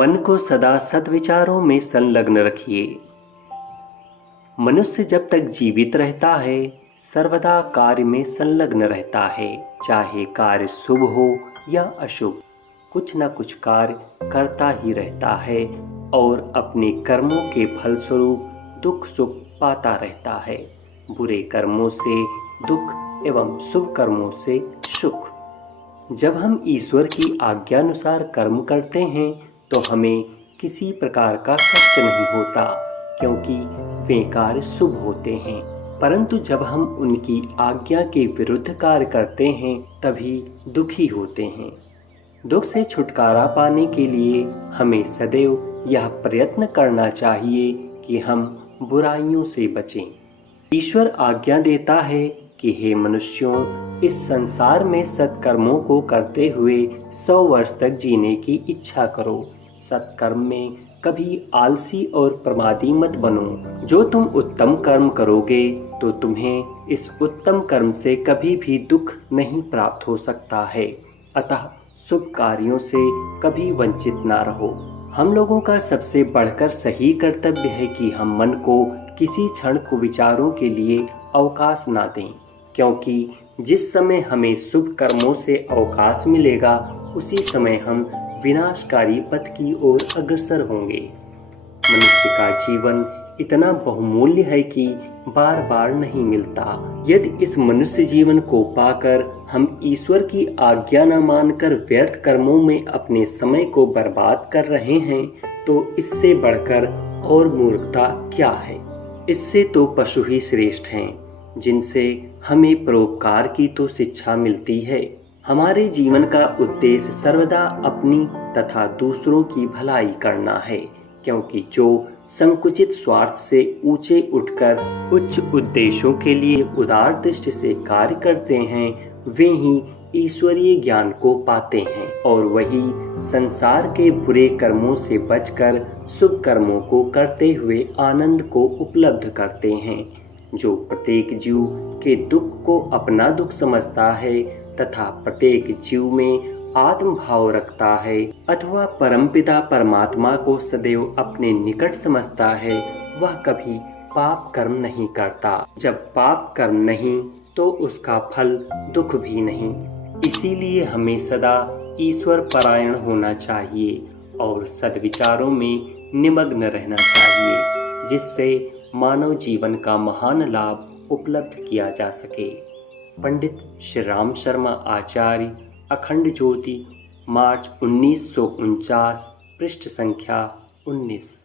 मन को सदा सद्विचारों में संलग्न रखिए। मनुष्य जब तक जीवित रहता है सर्वदा कार्य में संलग्न रहता है, चाहे कार्य शुभ हो या अशुभ, कुछ न कुछ कार्य करता ही रहता है और अपने कर्मों के फलस्वरूप दुख सुख पाता रहता है। बुरे कर्मों से दुख एवं शुभ कर्मों से सुख। जब हम ईश्वर की आज्ञानुसार कर्म करते हैं तो हमें किसी प्रकार का कष्ट नहीं होता, क्योंकि वे कार्य शुभ होते हैं। परंतु जब हम उनकी आज्ञा के विरुद्ध कार्य करते हैं तभी दुखी होते हैं। दुख से छुटकारा पाने के लिए हमें सदैव यह प्रयत्न करना चाहिए कि हम बुराइयों से बचें। ईश्वर आज्ञा देता है कि हे मनुष्यों, इस संसार में सत्कर्मों को करते हुए 100 वर्ष तक जीने की इच्छा करो। सत्कर्म में कभी आलसी और प्रमादी मत बनो। जो तुम उत्तम कर्म करोगे तो तुम्हें इस उत्तम कर्म से कभी भी दुख नहीं प्राप्त हो सकता है। अतः शुभ कार्यों से कभी वंचित ना रहो। हम लोगों का सबसे बढ़कर सही कर्तव्य है कि हम मन को किसी क्षण कुविचारों के लिए अवकाश ना दें, क्योंकि जिस समय हमें शुभ कर्मों से अवकाश मिलेगा उसी समय हम विनाशकारी पथ की ओर अग्रसर होंगे। मनुष्य का जीवन इतना बहुमूल्य है कि बार बार नहीं मिलता। यदि इस मनुष्य जीवन को पाकर हम ईश्वर की आज्ञा न मानकर व्यर्थ कर्मों में अपने समय को बर्बाद कर रहे हैं तो इससे बढ़कर और मूर्खता क्या है। इससे तो पशु ही श्रेष्ठ हैं, जिनसे हमें परोपकार की तो शिक्षा मिलती है। हमारे जीवन का उद्देश्य सर्वदा अपनी तथा दूसरों की भलाई करना है, क्योंकि जो संकुचित स्वार्थ से ऊंचे उठकर उच्च उद्देश्यों के लिए उदार दृष्टि से कार्य करते हैं वे ही ईश्वरीय ज्ञान को पाते हैं और वही संसार के बुरे कर्मों से बचकर शुभ कर्मों को करते हुए आनंद को उपलब्ध करते हैं। जो प्रत्येक जीव के दुख को अपना दुख समझता है तथा प्रत्येक जीव में आत्म भाव रखता है अथवा परमपिता परमात्मा को सदैव अपने निकट समझता है, वह कभी पाप कर्म नहीं करता। जब पाप कर्म नहीं तो उसका फल दुख भी नहीं। इसीलिए हमें सदा ईश्वर परायण होना चाहिए और सद्विचारों में निमग्न रहना चाहिए, जिससे मानव जीवन का महान लाभ उपलब्ध किया जा सके। पंडित श्री राम शर्मा आचार्य, अखंड ज्योति, मार्च 1949, पृष्ठ संख्या 19।